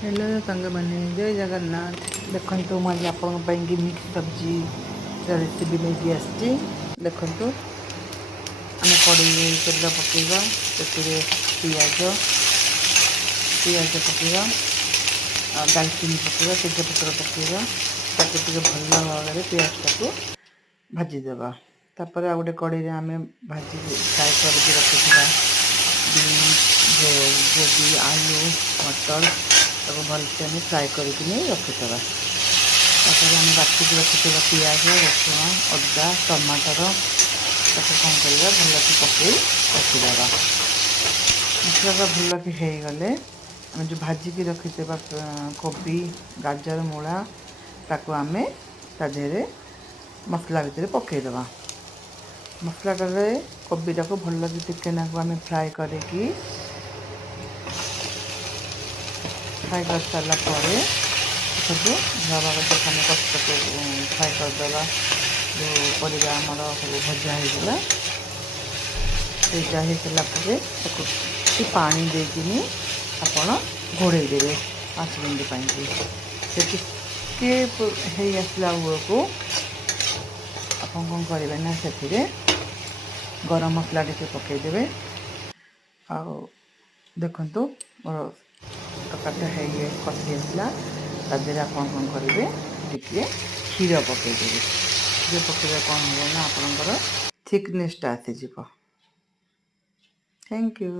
Hello सांग मैंने जय जगन्नाथ देखो मुझे आपण मिक्स सब्जी रेसिपी लेके आसी देखु आम कड़े तेल पकेगा पियाज पियाज पकेगा दालचीनी पकेगा तेजपत्र पकेगा ताकि भल भाव में पियाज को भाजीदेवा तापर आ गए कड़े आम भाजी फ्राए करके रखा बीन्स गोभी आलू मटर ताको भलसे आम फ्राए करके रखीदा तापर आम बाटी रखीदा पियाज रसुण अदा टमाटर ताको कौन करवा भल कि पकई रखीदा मसला भल कि होगले आम जो भाजिकी रखीदा कोबी गाजर मूला ताको आम तादेहरे मसला भितर पकईदे मसलाटे कोबीटा को भल कि टिके आम फ्राए करके फ्राए कर सारा सब धवा आम कष्ट को फ्राए करदे जो परिवा आमर सब भजा होगा भजा हो सारापर पानी देकिनी आपण घोड़े देवे 5 मिनट से आसला बेलू आप कौन करेंगे ना से गरम मसला टे पकईदे आ देखु मोर तरकारीटा कषि आसला तादेह आप कौन करेंगे टिके क्षीर पकईदे क्षीर पकड़ा कौन हो ना आपणकर थिकनेसटा आसीज। Thank you.